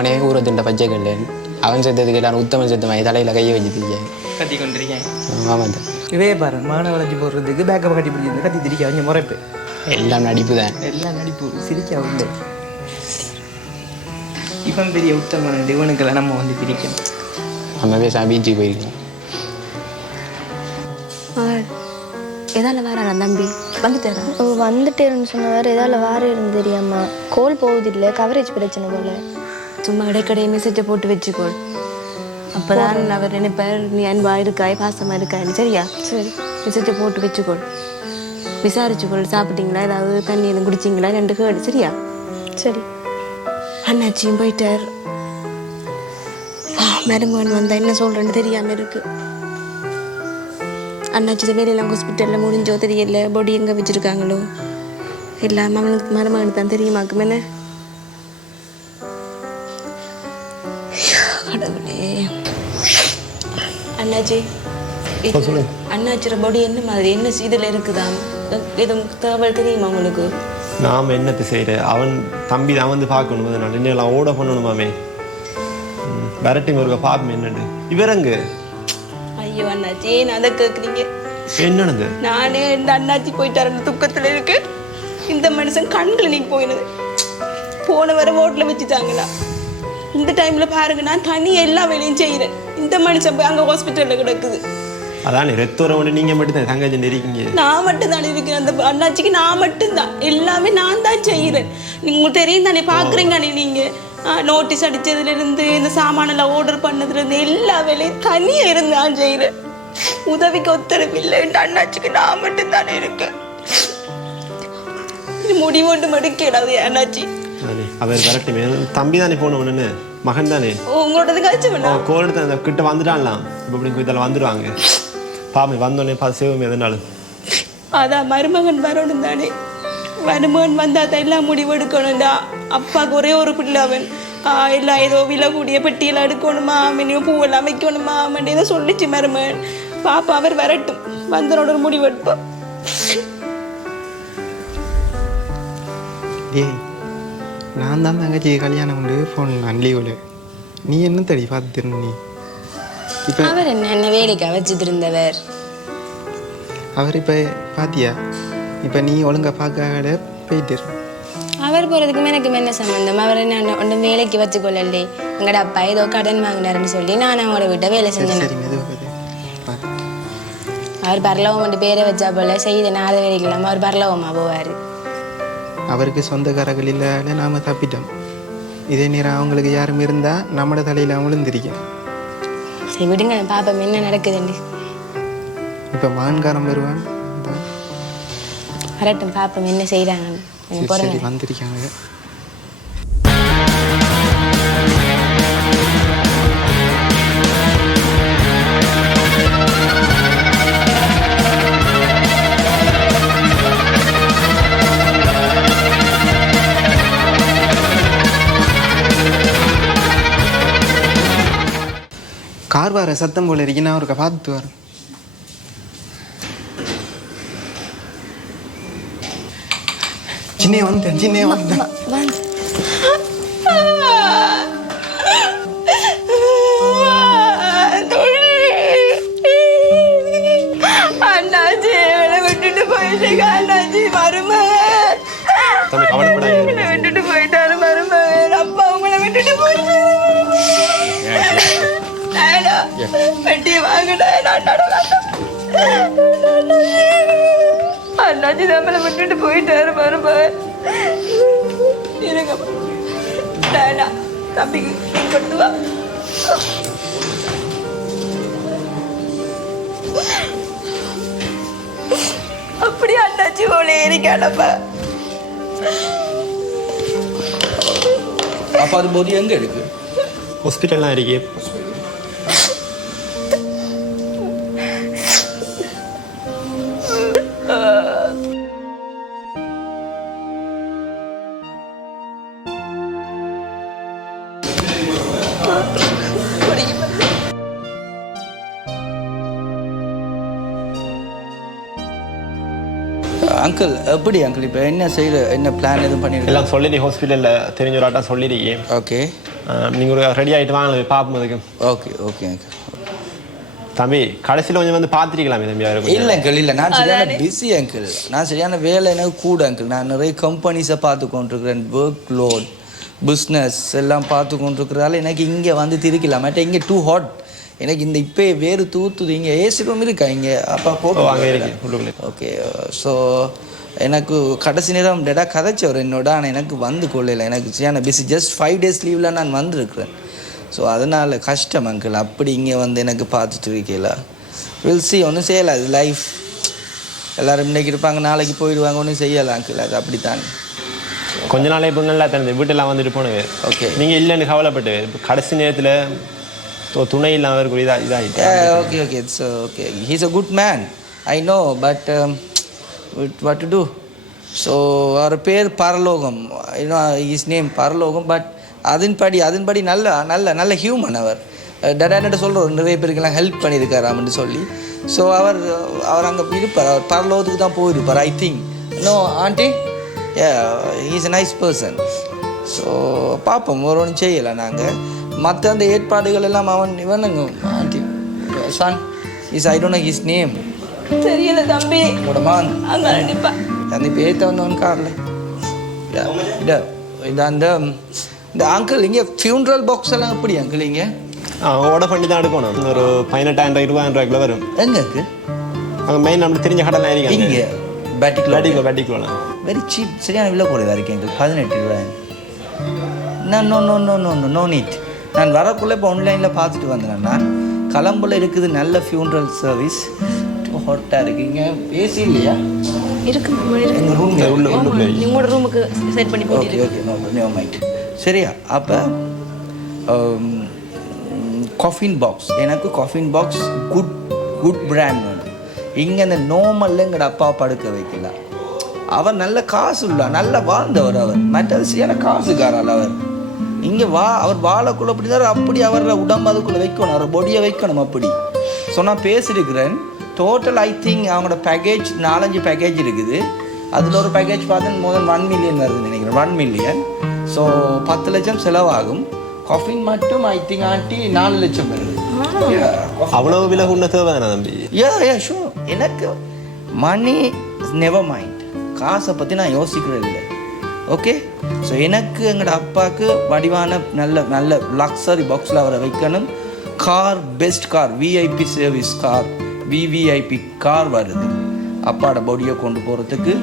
அவனே ஊரத்துண்ட பச்சை கல்லன் அவன் செத்ததுக்கு எல்லாரும் உத்தமன் செத்தவன் தலையில் கையை வச்சுட்டு கத்தி கொண்டிருக்கேன் ஆமாம் இவே பாரு மான வளைஞ்சு போடுறதுக்கு பேக்கப் கட்டி பிடிக்கிறது. கத்தி திரிக்க அவங்க முறைப்பு. எல்லாம் நடிப்பு தான். எல்லாம் நடிப்பு. சிரிக்க உண்டு இவன் பெரிய உத்தமன் இவனுக்கெல்லாம் நம்ம வந்து பிரிக்கணும். நம்ம பேச பீச்சுக்கு போயிருக்கலாம் அவர் எதால வரானா தம்பி? வந்துட்டாரா? ஓ வந்துட்டேன்னு சொன்னவர் ஏதாவது வார இருந்து தெரியாமா. கோல் போகுதில்லை கவரேஜ் பிரச்சனை போல. சும்மா இடைக்கடைய மெசேஜை போட்டு வச்சுக்கோள் அப்பதான் அவர் நினைப்பார் நீ அன்பா இருக்காய் பாசமா இருக்காய் சரியா? சரி. மெசேஜை போட்டு வச்சுக்கோள் விசாரிச்சுக்கோள். சாப்பிட்டீங்களா? ஏதாவது தண்ணி எதுவும் குடிச்சிங்களா? ரெண்டு கேடு சரியா? சரி. அண்ணாச்சியும் போயிட்டார். மருமகன் வந்தா என்ன சொல்றேன்னு தெரியாம இருக்கு. அண்ணாச்சி வேலையெல்லாம் ஹாஸ்பிட்டலில் முடிஞ்சோ தெரியல? பொடி எங்கே வச்சிருக்காங்களோ? எல்லாம் அவனுக்கு மருமகனுக்கு தான் தெரியுமாக்கும் அண்ணாச்சி அண்ணாச்சியோட பொடி என்ன மாதிரி? என்ன இதில் இருக்குதாம் எதுவும் தகவல் தெரியுமா உங்களுக்கு? நாம் என்னத்தை செய்கிற அவன் தம்பி தான் வந்து பார்க்கணும். இன்னும் ஓட பண்ணணுமாமே? ம், விரட்டிங்க ஒரு பாப்பம் என்னண்டு இவரங்க? ஐயோ அண்ணாச்சி ஏன் அதை கேட்குறீங்க என்னது நானே இந்த அண்ணாச்சி போயிட்டாரு. துக்கத்துல இருக்கு. இந்த மனுஷன் கண் கிளினிக் போயினது. போன வர ஓட்டில் வச்சுட்டாங்களா? இந்த டைம்ல பாருங்க நான் தனியா எல்லா வேலையும் செய்யறேன் இந்த மனுஷன் போய் அங்க ஹாஸ்பிட்டல்ல கிடக்குது. அதானே ரெத்தோரம் ஒன்று நீங்கள் மட்டும் தான் தங்கச்சி இருக்கீங்க நான் மட்டும் தானே இருக்கிறேன் அந்த அண்ணாச்சிக்கு நான் மட்டும்தான். எல்லாமே நான் தான் செய்யறேன் நீங்க உங்களுக்கு தெரியும் தானே பாக்குறீங்க நீங்க? நோட்டீஸ் அடிச்சதுல இருந்து இந்த சாமானெல்லாம் ஆர்டர் பண்ணதுல இருந்து எல்லா வேலையும் தனியா இருந்து நான் செய்யறேன் உதவிக்கு ஒத்தரவு இல்லைன்ட்டு அண்ணாச்சிக்கு நான் மட்டும் தானே இருக்கேன் இது முடிவொண்டு மடுக்கிறாது அண்ணாச்சி. அவர் விரட்டுமே தம்பி தானே போனவனு மகன் தானே ஓ, உங்களோடது கழிச்சு வேணா அவன் கோல் எடுத்து அந்த கிட்ட வந்துட்டான்லாம். இப்போ இப்படி இதில் வந்துடுவாங்க பாமே வந்தோடனே பார்த்து சேவம் எதனாலும் அதான் மருமகன் வரணும் தானே. மருமகன் வந்தா தான் எல்லாம் முடிவெடுக்கணும்டா அப்பாவுக்கு ஒரே ஒரு பிள்ளை அவன். எல்லாம் ஏதோ விழக்கூடிய பெட்டியெல்லாம் எடுக்கணுமா? அவனையும் பூவெல்லாம் வைக்கணுமா? அவன் ஏதோ சொல்லிச்சு மருமகன். பாப்பா அவர் வரட்டும். வந்தனோட ஒரு முடிவெடுப்போம் டேய் நான் தான் தங்கச்சி கல்யாணம் உண்டு ஃபோன் நான் லீவில் நீ என்ன தடி பார்த்துருந்த நீ? இப்போ அவர் என்ன என்ன வேலைக்கா வச்சுட்டு இருந்தவர் அவர் இப்போ பாத்தியா? இப்போ நீ ஒழுங்கா பார்க்காத போயிட்டு. அவர் போறதுக்கும் எனக்கும் என்ன சம்பந்தம்? அவர் என்ன ஒன்றும் வேலைக்கு வச்சுக்கொள்ளலே. எங்கட அப்பா ஏதோ கடன் வாங்கினாருன்னு சொல்லி நான் அவங்கள விட்ட வேலை செஞ்சேன். அவர் பரலவம் பேரை வச்சா போல செய்த நாத வேலைக்கு இல்லாமல் அவர் பரலவமா போவார். அவருக்கு சொந்தக்காரர்கள் இல்லாத நாம் தப்பிட்டோம். இதே நேரம் அவங்களுக்கு யாரும் இருந்தால் நம்மளோட தலையில் அவங்களும் தெரியும் சரி விடுங்க. பாப்போம் என்ன நடக்குதுன்னு. இப்போ மான்காரம் வருவான். வரட்டும் பாப்போம் என்ன செய்கிறாங்கன்னு சரி வந்திருக்காங்க. கார் வர சத்தம் போல இருக்கு. நான் ஒருக்கா பார்த்துட்டு வரேன். சின்ன வந்தேன் சின்ன வந்தேன் வாங்கினா அண்ணாட அண்ணாச்சி நம்மளை விட்டுட்டு போயிட்டாரு மருமகன் இருங்க தம்பிக்கு நீ கொண்டு வா. அப்படி அண்ணாச்சி ஓலே இருக்கானப்பா அப்போ அது பொதி எங்கே இருக்கு? ஹாஸ்பிட்டல்லாம் இருக்கே. அங்கிள் எப்படி அங்கிள் இப்போ என்ன செய்கிற என்ன பிளான் எதுவும் பண்ணிருக்கீங்க? எல்லாம் சொல்லிடு ஹாஸ்பிட்டலில் தெரிஞ்ச ஒரு ஆட்டம் சொல்லிருக்கேன் ஓகே நீங்கள் ஒரு ரெடி ஆகிட்டு வாங்க பார்ப்போம் அதுக்கு. ஓகே ஓகே அங்கிள் தம்பி கடைசியில் கொஞ்சம் வந்து பார்த்துருக்கலாமே தம்பி அவருக்கு இல்லை அங்கிள் இல்லை. நான் சரியான பிஸி அங்கிள் நான் சரியான வேலை எனக்கு கூட அங்கிள் நான் நிறைய கம்பெனிஸை பார்த்து கொண்டிருக்கிறேன். ஒர்க் லோட் பிஸ்னஸ் எல்லாம் பார்த்து கொண்டிருக்கிறதால எனக்கு இங்கே வந்து திருக்கலாம். மற்ற இங்கே டூ ஹாட் எனக்கு இந்த இப்போ வேறு தூத்துது இங்கே ஏசி ரூம் இருக்கா இங்கே? அப்பா போட்டு ஓகே ஸோ எனக்கு கடைசி நேரம் டேடா கதைச்சவர் என்னோட ஆனால் எனக்கு வந்து கொள்ளல எனக்கு சரியான பிஸி ஜஸ்ட் ஃபைவ் டேஸ் லீவில் நான் வந்திருக்கிறேன். ஸோ அதனால் கஷ்டம் அங்கிள் அப்படி இங்கே வந்து எனக்கு பார்த்துட்டு இருக்கல. வில் சி ஒன்றும் செய்யலை. அது லைஃப் எல்லாரும் இன்னைக்கு இருப்பாங்க நாளைக்கு போயிடுவாங்க ஒன்றும் செய்யலாம் அங்கிள் அது அப்படித்தான். கொஞ்ச நாளே இப்போ நல்லா தந்தது வீட்டெல்லாம் வந்துட்டு போனது. ஓகே நீங்கள் இல்லைன்னு கவலைப்பட்டு கடைசி நேரத்தில் துணை இல்லாமல் இருக்கிற இதாக இதாகிட்டேன் okay okay it's okay he's a good man I know but what to do so அவர் பேர் பரலோகம். இஸ் நேம் பரலோகம் பட் அதன்படி அதன்படி நல்ல நல்ல நல்ல ஹியூமன் அவர். Uh, டடான்ட்டு சொல்கிறோம் நிறைய பேருக்கெல்லாம் ஹெல்ப் பண்ணியிருக்காராம்னு சொல்லி. ஸோ அவர் அவர் அங்கே இருப்பார். அவர் பரலோகத்துக்கு தான் போயிருப்பார் I think no auntie? Is a nice person so பார்ப்போம் ஒரு ஒன்றும் செய்யலை நாங்கள் மற்ற அந்த ஏற்பாடுகள் எல்லாம் அவன் இவனுங்க auntie San is I don't his name தெரியல தம்பி. உடமான் அந்த பேர்த்த வந்தவன் காரில். இது அந்த இந்த அங்கிள் இங்கே ஃபியூனரல் பாக்ஸ் எல்லாம் எப்படி அங்கிள் இங்கே? ஆர்டர் பண்ணி தான் எடுக்கணும். ஒரு பதினெட்டாயிரம் இருபதாயிரம் ரூபாய்க்குள்ள வரும். எங்க இருக்கு? அங்கே மெயின் நம்மளுக்கு தெரிஞ்ச கடைலாம் இருக்காங்க இங்கே பேட்டிக்கில் பேட்டிக்குள்ள பேட்டிக்குள்ள வெரி சீப் சரியான விலை குறைவாக இருக்கு எங்களுக்கு பதினெட்டு ரூபாய். No no no no no no need நான் வரக்குள்ளே இப்போ ஆன்லைனில் பார்த்துட்டு வந்தேன் நான் கலம்புல இருக்குது நல்ல ஃபியூனரல் சர்வீஸ் ஹாட்டாக இருக்கு. இங்கே ஏசி இல்லையா? இருக்கு எங்கள் உள்ள உங்களோட ரூமுக்கு செட் பண்ணி ஓகே ஓகே நோ மைண்ட் சரியா? அப்போ காஃபின் பாக்ஸ் எனக்கு coffin box good good brand வேணும். இங்கே அந்த நோமல்ல எங்கட அப்பா படுக்க வைக்கல. அவர் நல்ல காசு உள்ள நல்ல வாழ்ந்தவர் அவர். மற்றது சரியான காசுக்காரர் அவர். இங்கே வா அவர் வாழக்குள்ள அப்படி தான் அப்படி அவர் உடம்பு அதுக்குள்ளே வைக்கணும் அவர் பொடியை வைக்கணும் அப்படி. ஸோ நான் பேசியிருக்கிறேன். டோட்டல் ஐ திங்க் அவங்களோட பேக்கேஜ் நாலஞ்சு பேக்கேஜ் இருக்குது. அதில் ஒரு பேக்கேஜ் பார்த்தா மோர் தென் ஒன் மில்லியன் வருதுன்னு நினைக்கிறேன். ஒன் மில்லியன் ஸோ பத்து லட்சம் செலவாகும். காஃபின் மட்டும் ஐ திங்க் ஆண்டி நாலு லட்சம் வருது. அவ்வளவு விலை உள்ள தேவை தம்பி? யா யா ஷோ எனக்கு மணி நெவர் மைண்ட் காசை பற்றி நான் யோசிக்கிறது இல்லை ஓகே ஸோ எனக்கு எங்களோட அப்பாவுக்கு வடிவான நல்ல நல்ல லக்ஸரி பாக்ஸில் அவரை வைக்கணும். Car best car VIP service car VVIP car வருது. அப்பாவோட பாடியை கொண்டு போகிறதுக்கு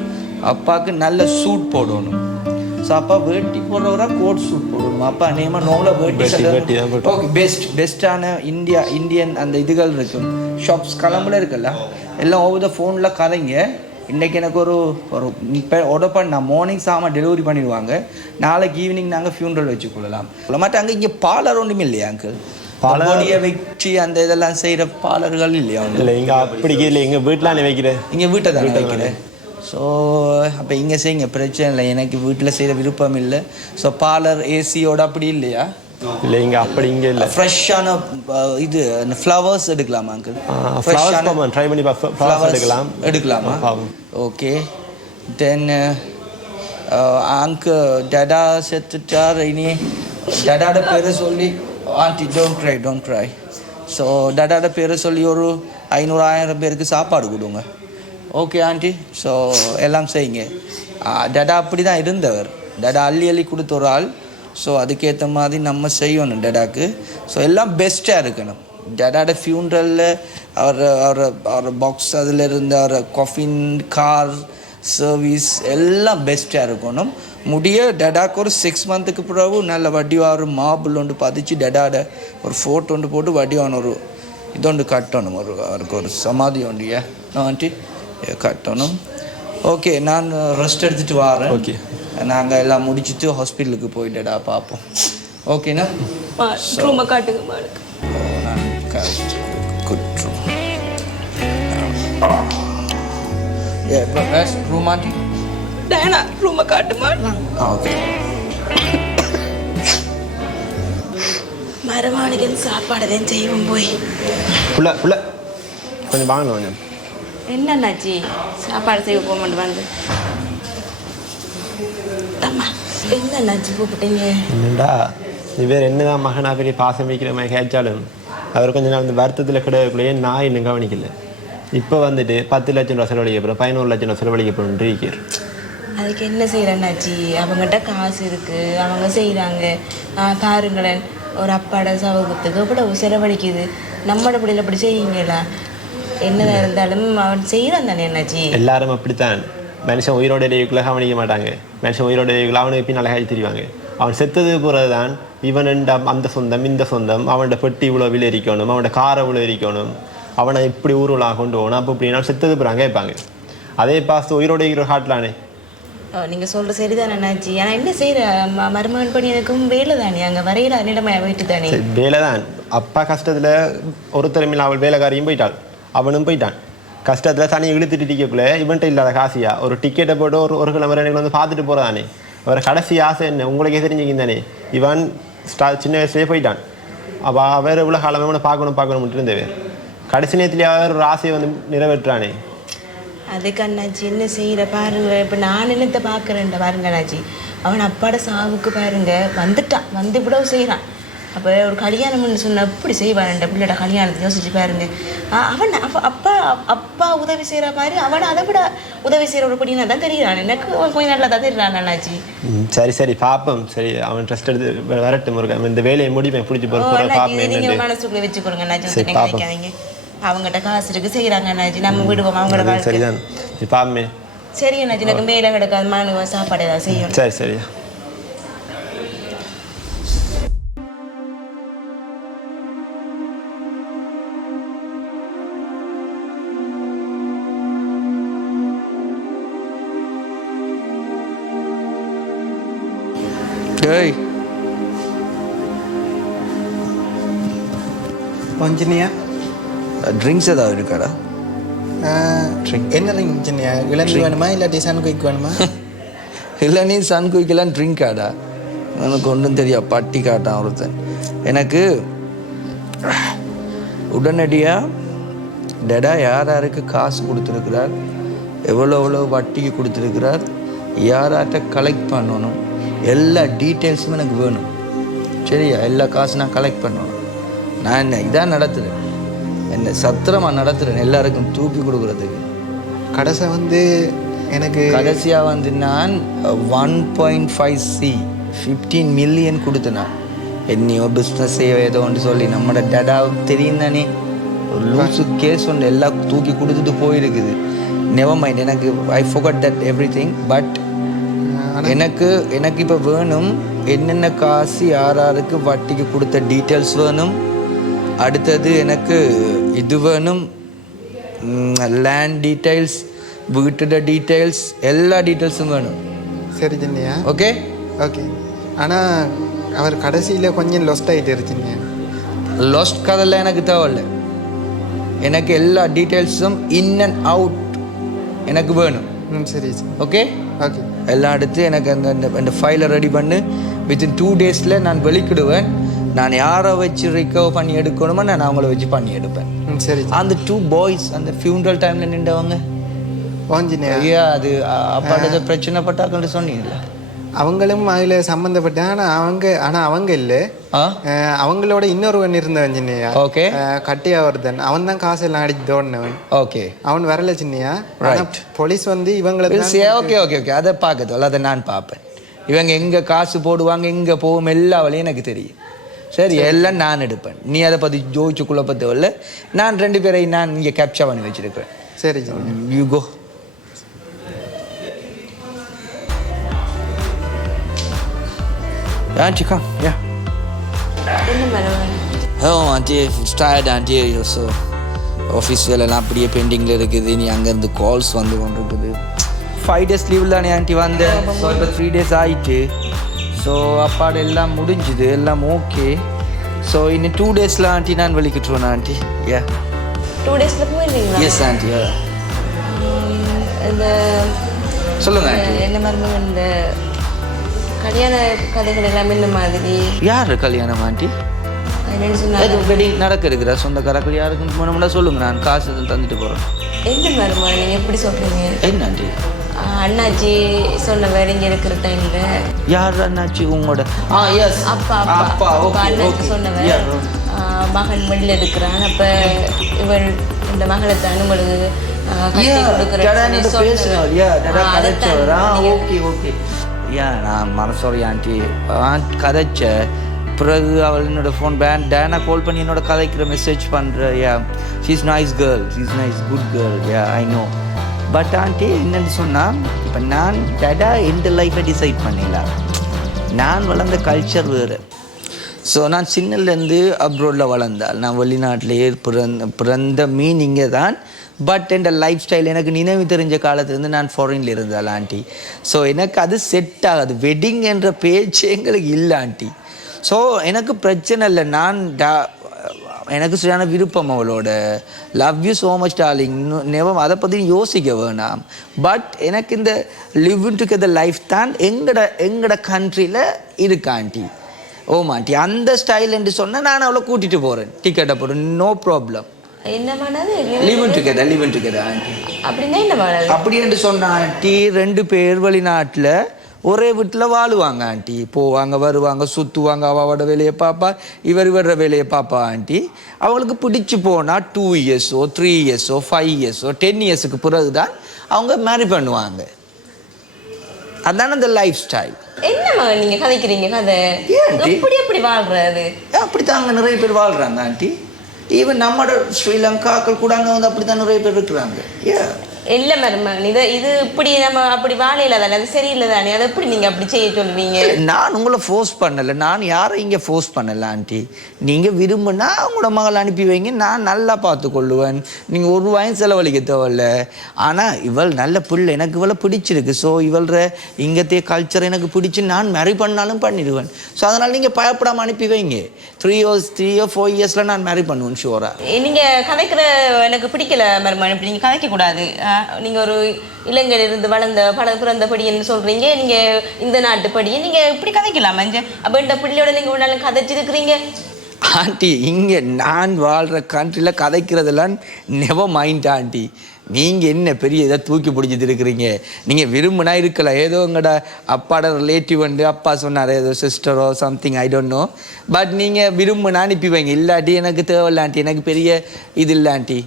அப்பாவுக்கு நல்ல சூட் போடணும். ஸோ அப்பா வேட்டி போடுறவரா கோட் சூட் போடணும். அப்பா நேமா நோவில் வேட்டி ஓகே பெஸ்ட் பெஸ்ட்டான இந்தியா இந்தியன் அந்த இதுகள் இருக்கும். ஷாப்ஸ் கிளம்புல இருக்குல்ல? எல்லாம் ஓவர் த ஃபோனில் கதைங்க. இன்றைக்கி எனக்கு ஒரு ஒரு இப்போ ஆர்டர் பண்ண மார்னிங் சாமான் டெலிவரி பண்ணிடுவாங்க. நாளைக்கு ஈவினிங் நாங்கள் ஃபியூனரல் வச்சுக்கொள்ளலாம். மாட்டேன் அங்கே இங்கே பார்லர் ஒன்றுமே இல்லையா அங்கிள் பாலடியை வச்சு அந்த இதெல்லாம் செய்கிற பார்லர்கள் இல்லையா இல்லை இங்கே அப்படி இல்லை. எங்கள் வீட்டில் வைக்கிற? இங்கே வீட்டை தான் வைக்கிறேன் ஸோ அப்போ இங்கே செய்யுங்க பிரச்சனை இல்லை. எனக்கு வீட்டில் செய்கிற விருப்பம் இல்லை. ஸோ பார்லர் ஏசியோட அப்படி இல்லையா? இல்லை இங்கே அப்படி இங்கே இல்லை. ஃப்ரெஷ்ஷான இது அந்த ஃப்ளவர்ஸ் எடுக்கலாமா அங்கிள் ஃப்ளவர்ஸ் ட்ரை பண்ணி ஃப்ளவர்ஸ் எடுக்கலாம். எடுக்கலாமா? ஓகே தென் அங்கு டடா செத்துட்டார் இனி. டடாட பேரை சொல்லி auntie don't cry don't cry so டடாட பேரை சொல்லி ஒரு ஐநூறு ஆயிரம் பேருக்கு சாப்பாடு கொடுங்க. ஓகே ஆண்டி ஸோ எல்லாம் செய்யுங்க. டடா அப்படி தான் இருந்தவர். டடா அள்ளி அள்ளி கொடுத்த ஒரு ஆள். ஸோ அதுக்கேற்ற மாதிரி நம்ம செய்யணும் டெடாக்கு. ஸோ எல்லாம் பெஸ்ட்டாக இருக்கணும். டடாட ஃபியூனரலில் அவர் அவர் அவர் பாக்ஸ் அதில் இருந்த அவர் கொஃபின் கார் சர்வீஸ் எல்லாம் பெஸ்ட்டாக இருக்கணும். முடிய டடாக்கு ஒரு சிக்ஸ் மந்த்துக்கு பிறகு நல்ல வடிவாக ஒரு மாபிள் ஒன்று பதிச்சு டடாட ஒரு ஃபோட்டோ ஒன்று போட்டு வடிவான ஒரு இதொண்டு கட்டணும். ஒரு அவருக்கு ஒரு சமாதி ஒன்று ஏ ஆண்டி கட்டணும். ஓகே நான் ரெஸ்ட் எடுத்துகிட்டு வரேன். Okay. நாங்கள் எல்லாம் முடிச்சுட்டு ஹாஸ்பிட்டலுக்கு போயிட்டடா பார்ப்போம் ஓகேண்ணா ரூமை காட்டுங்க நான் குற்றம் ஏ ரூம் ஆண்டி? டேனா ரூமை காட்டுமா ஓகே மரவாணிகள் சாப்பாடு தான் செய்வோம் போய். புள்ள புள்ள கொஞ்சம் வாங்க கொஞ்சம். என்னண்ணாச்சி சாப்பாடு செய்ய போக மாட்டேன் வந்து அம்மா என்னண்ணாச்சி கூப்பிட்டீங்க? என்னடா இவர் என்னதான் மகனா பெரிய பாசம் வைக்கிற மாதிரி கேட்டாலும் அவர் கொஞ்ச நாள் இந்த வருத்தத்தில் கிடக்குள்ளேயே நான் இன்னும் கவனிக்கல. இப்போ வந்துட்டு பத்து லட்சம் ரூபா செலவழிக்க போகிறோம் பதினோரு லட்சம் ரூபா செலவழிக்க போகிறோம் இருக்கிறார். அதுக்கு என்ன செய்யறேன்னாச்சி அவங்ககிட்ட காசு இருக்கு அவங்க செய்கிறாங்க பாருங்களேன் ஒரு அப்பாட சவகத்துக்கு இவ்வளவு செலவழிக்குது? நம்மளோட பிள்ளைல அப்படி செய்யுங்களா? என்னதான் இருந்தாலும் அவன் செய்கிறான் தானே என்னாச்சி எல்லாரும் அப்படித்தான். மனுஷன் உயிரோட இடையுக்குள்ள கவனிக்க மாட்டாங்க. மனுஷன் உயிரோட இடையுக்குள்ள அவனுக்கு பின்னால் அழகாய் தெரிவாங்க. அவன் செத்தது போகிறது தான் இவன் அந்த சொந்தம் இந்த சொந்தம் அவனோட பெட்டி இவ்வளோ விலை இருக்கணும் அவனோட காரை இவ்வளோ இருக்கணும் அவனை இப்படி ஊர்வலாக கொண்டு போகணும் அப்போ இப்படின்னா செத்தது போகிறாங்க கேட்பாங்க. அதே பாஸ்து உயிரோட இருக்கிற ஹாட்லானே நீங்கள் சொல்கிற சரிதான் அண்ணாச்சி. ஆனால் என்ன செய்கிற மருமகன் படி எனக்கும் வேலை தானே அங்கே வரையில அன்னிடமே போயிட்டு தானே. வேலை தான் அப்பா கஷ்டத்தில் ஒருத்தர் மேல அவள் வேலைக்காரியும் போயிட்டாள். அவனும் போயிட்டான். கஷ்டத்தில் தனியை இழுத்துட்டு டிக்கக்குள்ளே இவன்ட்டு இல்லாத காசியா? ஒரு டிக்கெட்டை போட்டு ஒரு ஒரு கிழமை ரெண்டு வந்து பார்த்துட்டு போகிறதானே அவர் கடைசி ஆசை என்ன? உங்களுக்கே தெரிஞ்சுக்கிந்தானே? இவன் ஸ்டா சின்ன வயசுலேயே போயிட்டான். அப்போ அவர் இவ்வளோ காலமே அவனை பார்க்கணும் பார்க்கணும்ட்டு இருந்தவர் கடைசி நேரத்துலேயே ஒரு ஆசையை வந்து நிறைவேற்றானே அதுக்கு அண்ணாச்சி என்ன செய்கிற பாருங்க. இப்போ நான் என்னத்தை பார்க்குறேன்ட பாருங்க அண்ணாச்சி அவன் அப்பாட சாவுக்கு பாருங்க. வந்துட்டான். வந்து இவ்வளவு செய்கிறான் அப்போ ஒரு கல்யாணம்னு சொன்ன எப்படி செய்வான் இந்த பிள்ளையோட கல்யாணத்தை யோசிச்சு பாருங்க. அவன் அவ- அப்பா அப்பா உதவி செய்கிற மாதிரி அவன் அதை விட உதவி செய்கிற ஒரு படினா தான் தெரியுறான். எனக்கு கொஞ்சம் நல்லா தான் தெரியுறான் அண்ணாச்சி. சரி சரி பார்ப்போம் சரி அவன் ட்ரெஸ்ட் எடுத்து வரட்டும் ஒரு இந்த வேலையை முடிப்பேன். பிடிச்சி ஓ, போகிற அண்ணாச்சி பார்ப்பேன் இதை நீங்க என்னன்னு மனசுக்குள்ள வச்சுக்கொடுங்க பாப்போம். நினைக்காதீங்க. அவங்ககிட்ட காசு இருக்கு செய்கிறாங்க அண்ணாச்சி. நம்ம விடுவோம் அவங்களோட வாழ்க்கை சரிதான். சரி பார்ப்போமே சரி அண்ணாச்சி எனக்கு மேலே கிடக்காது மனு சாப்பாடு ஏதாவது செய்யணும். சரி சரி. டேய் இன்ஜினியா ட்ரிங்க்ஸ் ஏதாவது இருக்காடா? என்ன இன்ஜினியா இளநீ வேணுமா? இல்லாட்டி சன் குயிக் வேணுமா? இல்லை நீ சன் குயிக்கெல்லாம் ட்ரிங்க் ஆடா. எனக்கு ஒன்றும் தெரியா பட்டி காட்டான் ஒருத்தன். எனக்கு உடனடியாக டெடா யார் யாருக்கு காசு கொடுத்துருக்கிறார்? எவ்வளோ எவ்வளோ வட்டிக்கு கொடுத்துருக்கிறார்? யார்கிட்ட கலெக்ட் பண்ணணும்? எல்லா டீட்டெயில்ஸும் எனக்கு வேணும். சரியா? எல்லா காசும் நான் கலெக்ட் பண்ணணும். நான் என்ன இதான் நடத்துகிறேன் என்ன சத்திரமாக நடத்துகிறேன் எல்லாருக்கும் தூக்கி கொடுக்குறதுக்கு. கடைசி வந்து எனக்கு கடைசியாக வந்து நான் one point five C fifteen million கொடுத்தேன் நான். என்னையோ பிஸ்னஸ் ஏதோ ஒன்று சொல்லி நம்மளோட டேடாவுக்கு தெரியும் தானே. ஒரு கேஸ் ஒன்று எல்லாம் தூக்கி கொடுத்துட்டு போயிருக்குது. நெவர் மைண்ட் எனக்கு I forgot that everything but எனக்கு எனக்கு இப்போ வேணும் என்னென்ன காசு யார் யாருக்கு வட்டிக்கு கொடுத்த டீட்டெயில்ஸ் வேணும். அடுத்தது எனக்கு இது வேணும். லேண்ட் டீட்டெயில்ஸ் வீட்டோட டீட்டெயில்ஸ் எல்லா டீட்டெயில்ஸும் வேணும். சரி ஜின்னியா. ஓகே ஓகே ஆனால் அவர் கடைசியில் கொஞ்சம் லொஸ்ட் ஆகிட்டு இருச்சுங்க லாஸ்ட் கதையில் எனக்கு தேவையில்ல. எனக்கு எல்லா டீட்டெயில்ஸும் இன் அண்ட் அவுட் எனக்கு வேணும். ம் சரி ஓகே ஓகே எல்லாம் எடுத்து எனக்கு அந்த அந்த ஃபைலை ரெடி பண்ணு. வித்தின் டூ டேஸில் நான் வெளிக்கிடுவேன். நான் யாரை வச்சு ரிகவர் பண்ணி எடுக்கணுமோ நான் அவங்கள வச்சு பண்ணி எடுப்பேன். சரி அந்த டூ பாய்ஸ் அந்த ஃபியூனரல் டைமில் நின்றவங்க? அது அ- அப்பாட்ட ஏதோ பிரச்சனை பட்டாக்கள்னு சொன்னீங்களா அவங்களும் அதில் சம்மந்தப்பட்ட ஆனால் அவங்க ஆனால் அவங்க இல்லை. அவங்களோட இன்னொருவன் இருந்தவன் சின்னையா. ஓகே. கட்டியா ஒருத்தன் அவன் தான் காசு எல்லாம் அடிச்சு தோடினவன் ஓகே. அவன் வரல சின்னையா. போலீஸ் வந்து இவங்களை தான் சரி ஓகே ஓகே ஓகே அதை பார்க்கறது அதை நான் பார்ப்பேன். இவங்க எங்கே காசு போடுவாங்க எங்கே போகும் எல்லா வழியும் எனக்கு தெரியும். சரி எல்லாம் நான் எடுப்பேன். நீ அதை பற்றி ஜோதிச்சு குழப்ப தேவையில்ல நான் ரெண்டு பேரையும் நான் இங்கே கேப்சர் பண்ணி வச்சிருக்கிறேன். சரி you go Auntie, come. Yeah. என்ன மருமகன் Oh, auntie, it's tired, auntie. So, office வேலைலாம் அப்படியே பெண்டிங்கில் இருக்குது நீ அங்கேருந்து கால்ஸ் வந்து கொண்டு இருக்குது ஃபைவ் டேஸ் லீவ் தானே ஆண்டி வந்தேன் ஸோ இப்போ த்ரீ டேஸ் ஆயிட்டு ஸோ அப்பாட எல்லாம் முடிஞ்சுது எல்லாம் ஓகே ஸோ இன்னும் டூ டேஸில் ஆண்டி நான் வெளிக்கிட்டுருவேன் ஆண்டி யா டூ டேஸில் போயிருந்தீங்களா எஸ் ஆண்டி இந்த சொல்லுங்க ஆண்டி என்ன மருமகன் இந்த கல்யாண கதைகள் எல்லாமே இந்த மாதிரி. யார் கல்யாணம் ஆண்டி? என்னன்னு சொன்னாங்க அது வெட்டிங் நடக்க இருக்கிற சொந்தக்காரர்கள் யாருக்கும் முன்னாடி சொல்லுங்க நான் காசு எதுவும் தந்துட்டு போகிறேன் என்ன மருமா நீங்க எப்படி சொல்றீங்க? என்ன ஆண்டி? அண்ணாச்சி சொன்ன வேற இங்க இருக்கிற டைம்ல யார் அண்ணாச்சி உங்களோட? ஆ எஸ் அப்பா அப்பா. அப்பா அண்ணாச்சி சொன்னவர் மகன் வெளில எடுக்கிறான் அப்ப இவள் இந்த மகளை தான் உங்களுக்கு கட்டி கொடுக்குறேன்னு சொல்லி சொன்னவர். அதைத்தான் ஓகே ஓகே யா நான் மனசோடைய ஆண்டி. ஆண்ட் கதைச்ச பிறகு அவள் என்னோட ஃபோன் பேன் டேனா கால் பண்ணி என்னோட கதைக்கிற மெசேஜ் பண்ணுற yeah she's nice girl she's nice good girl yeah I know but auntie என்னென்னு சொன்னால் இப்போ நான் டேடா எந்த லைஃப்பை டிசைட் பண்ணிடல நான் வளர்ந்த கல்ச்சர் வேறு. ஸோ நான் சின்னலேருந்து அப்ரோடில் வளர்ந்தால் நான் வெளிநாட்டிலேயே பிறந்த பிறந்த மீனிங்கே தான் பட் என் லைஃப் ஸ்டைல் எனக்கு நினைவு தெரிஞ்ச காலத்துலேருந்து நான் ஃபாரின்ல இருந்தேன் ஆண்டி. ஸோ எனக்கு அது செட் ஆகாது. வெட்டிங் என்ற பேச்சு எங்களுக்கு இல்லை ஆண்டி. ஸோ எனக்கு பிரச்சனை இல்லை. நான் டா எனக்கு சரியான விருப்பம் அவளோட. Love you so much darling நெவம் அதை பற்றி யோசிக்க வேணாம். பட் எனக்கு இந்த லிவ் இன் டுகெதர் லைஃப் தான் எங்கட எங்கட கண்ட்ரியில் இருக்கு ஆண்டி. ஓம் ஆண்டி. அந்த ஸ்டைல் என்று சொன்னால் நான் அவளை கூட்டிகிட்டு போகிறேன் டிக்கெட்டை போகிறேன் நோ ப்ராப்ளம் அப்படின்னா சொன்ன ஆண்டி ரெண்டு பேர் வெளிநாட்டில் ஒரே வீட்டில் வாழுவாங்க ஆண்டி. போவாங்க வருவாங்க சுற்றுவாங்க அவளோட வேலையை பார்ப்பா இவர் இவர வேலையை பார்ப்பா ஆண்டி. அவங்களுக்கு பிடிச்சு போனால் டூ இயர்ஸோ த்ரீ இயர்ஸோ ஃபைவ் இயர்ஸோ டென் இயர்ஸுக்கு பிறகு தான் அவங்க மேரி பண்ணுவாங்க. அதான அந்த லைஃப் ஸ்டைல் என்ன மகன் நீங்க கதைக்கிறீங்க கதை? எப்படி எப்படி வாழ்றது? அப்படித்தான் அங்கே நிறைய பேர் வாழ்கிறாங்க ஆண்டி. ஈவன் நம்மளோட ஸ்ரீலங்காக்கள் கூட அங்கே வந்து அப்படித்தான் நிறைய பேர் இருக்கிறாங்க. ஏ இல்ல மருமகன் இது இது இப்படி நம்ம அப்படி வாழையில தானே அது சரியில்லை தானே அதை எப்படி நீங்க அப்படி செய்ய சொல்லுவீங்க நான் உங்களை ஃபோர்ஸ் பண்ணலை நான் யாரை இங்கே ஃபோர்ஸ் பண்ணல ஆண்டி நீங்கள் விரும்புனா உங்களோட மகள் அனுப்பி வைங்க நான் நல்லா பார்த்து கொள்ளுவேன் நீங்கள் ஒரு ரூபாயும் செலவழிக்க தேவையில்ல. ஆனால் இவள் நல்ல பிள்ளை எனக்கு இவளை பிடிச்சிருக்கு. ஸோ இவள்ற இங்கத்தைய கல்ச்சர் எனக்கு பிடிச்சி நான் மேரி பண்ணாலும் பண்ணிடுவேன். ஸோ அதனால் நீங்கள் பயப்படாமல் அனுப்பி வைங்க. Three years three year four இயர்ஸில் நான் மேரி பண்ணுவேன் ஷுவராக நீங்க கதைக்கிற எனக்கு பிடிக்கல மருமகன் இப்படி நீங்க கதைக்க நீங்கள் நீங்க ஒரு இலங்கையில இருந்து வளர்ந்த பல பிறந்த படின்னு சொல்றீங்க. நீங்க இந்த நாட்டு படி. நீங்க இப்படி கதைக்கலாமா மஞ்ச அப்போ இந்த பிள்ளையோட நீங்க ஒரு நாள் கதைச்சிருக்கிறீங்க. ஆண்டி இங்கே நான் வாழ்கிற கண்ட்ரியில் கதைக்கிறதெல்லாம் நெவ மைண்ட் ஆண்டி. நீங்கள் என்ன பெரிய இதை தூக்கி பிடிச்சிட்டு இருக்கிறீங்க? நீங்கள் விரும்புனா இருக்கலாம். ஏதோ உங்களோட அப்பாட ரிலேட்டிவ் வந்து அப்பா சொன்னார் ஏதோ சிஸ்டரோ something I don't know but நீங்கள் விரும்புனா அனுப்பி வைங்க. இல்லாட்டி எனக்கு தேவையில்ல ஆண்டி. எனக்கு பெரிய இது இல்லை ஆண்டி.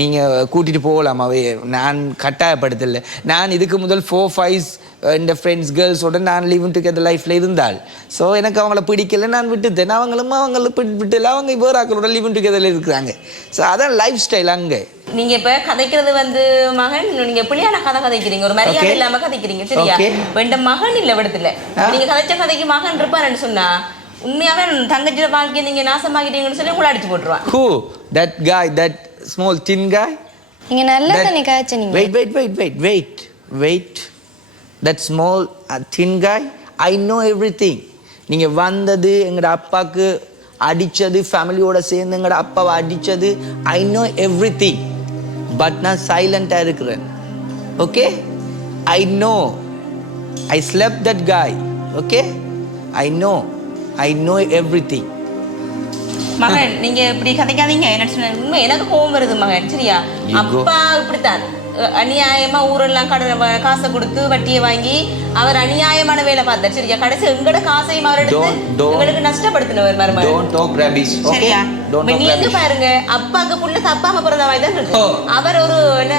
நீங்கள் கூட்டிகிட்டு போகலாமாவே நான் கட்டாயப்படுத்தலை. நான் இதுக்கு முதல் ஃபோர் ஃபைவ்ஸ் இந்த ஃப்ரெண்ட்ஸ் கேர்ள்ஸோட நான் லீவ் டுகெதர் லைஃப்பில் இருந்தாள் ஸோ எனக்கு அவங்கள பிடிக்கல நான் விட்டுட்டேன். அவங்களும் அவங்கள விட்டுல. அவங்க வேறு ஆக்களோட லீவ் டுகெதரில் இருக்கிறாங்க. ஸோ அதான் லைஃப் ஸ்டைல் அங்கே. நீங்க இப்ப கதைக்கிறது வந்து மகன் நீங்க பிள்ளையான கதை கதைக்கிறீங்க? ஒரு மரியாதை. இல்லாம கதைக்கிறீங்க சரியா. வேண்ட மகன் இல்ல விடத்துல. நீங்க கதைச்ச கதைக்கு மகன் இருப்பாருன்னு சொன்னா உண்மையாவே தங்கச்சியோட வாழ்க்கையை நீங்க நாசமாக்கிட்டீங்கன்னு சொல்லி உங்களை அடிச்சு போட்டுருவான். Who that guy that small thin guy நீங்க நல்லா That- தானே காய்ச்ச நீங்க. Wait wait wait wait wait wait that small thin guy I know every thing நீங்கள் வந்தது எங்களோட அப்பாவுக்கு அடித்தது ஃபேமிலியோட சேர்ந்து எங்களோட அப்பாவை அடித்தது I know everything but நான் சைலண்ட்டாக இருக்கிறேன். Okay I know I slap that guy okay I know I know everything மகன் நீங்க இப்படி கதைக்காதீங்க. என்ன உண்மை எனக்கு கோவம் வருது மகன் சரியா. அப்பா இப்படித்தான். அநியாயமா ஊரெல்லாம் கடன் காசை கொடுத்து வட்டியை வாங்கி அவர் அநியாயமான வேலை பார்த்தார் சரியா? கடைசி எங்கட காசையும் அவர் எடுத்து எங்களுக்கு நஷ்டப்படுத்தினவர் மருமகன். சரியா? நீங்க ரபிஸ் பாருங்க அப்பாக்கு புள்ள தப்பாம பிறந்த மாதிரி தான் இருக்கு. ஓ. அவர் ஒரு என்ன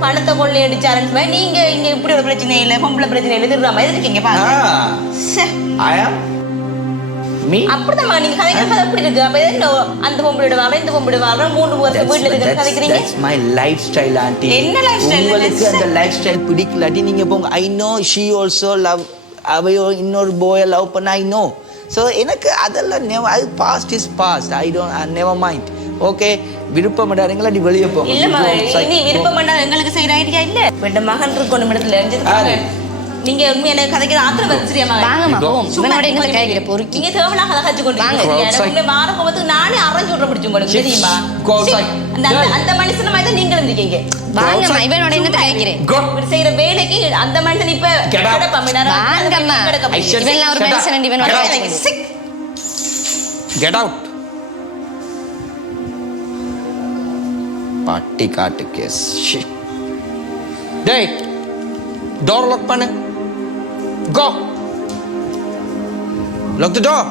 பணத்தை கொள்ளை அடிச்சாருன்னு நீங்க இங்க இப்படி ஒரு பிரச்சனை இல்ல பொம்பளை பிரச்சனை இல்ல திருடுற மாதிரி இருக்கீங்க பாருங்க ஆம் மீ அப்படிதான் அப்படி இருக்கு? அப்ப அந்த பொம்பளை அவன் இந்த பொம்பளை அவன் மூணு வருஷம் வீட்டுல இருக்கிற கதைக்கிறீங்க? that's my lifestyle ஆண்டி என்ன lifestyle? உங்களுக்கு அந்த லைஃப் ஸ்டைல் பிடிக்கலாட்டி நீங்க போங்க. I know she also love அவையோ இன்னொரு போயை லவ் பண்ண ஐ நோ ஸோ எனக்கு அதெல்லாம் நெவ அது past is past I don't never mind okay விருப்பம் இடாதீங்களா நீ வெளியே போங்க இல்ல விருப்பம் பண்ணா எங்களுக்கு செய்யற ஐடியா இல்ல. மகன் இருக்கணும் இடத்துல? நீங்க உண்மையில கதைக்கு ஆத்திரம் வச்சிருமா வாங்கம்மா போவோம் சும்மாடே எங்களை கேட்கிற பொறுக்கி. நீங்க தேவனா கதை கழிச்சு கொண்டு வாங்க. உங்க வார போகிறதுக்கு நானே அரஞ்சு விட பிடிச்சும் போடுங்க. தெரியுமா? அந்த அந்த மனுஷன மாதிரி தான் நீங்களும் இருக்கீங்க. வாங்கம்மா இவனோட என்னத்தை கேட்கிறேன். செய்யற வேலைக்கு அந்த மனுஷன் இப்ப கிடப்பா வாங்கம்மா இவன் ஒரு மனுஷன் இவனோட கெட் அவுட் பட்டி காட்டு கேஸ் டேய் டோர் லாக் பண்ணு. கோ லாக் தி டோர்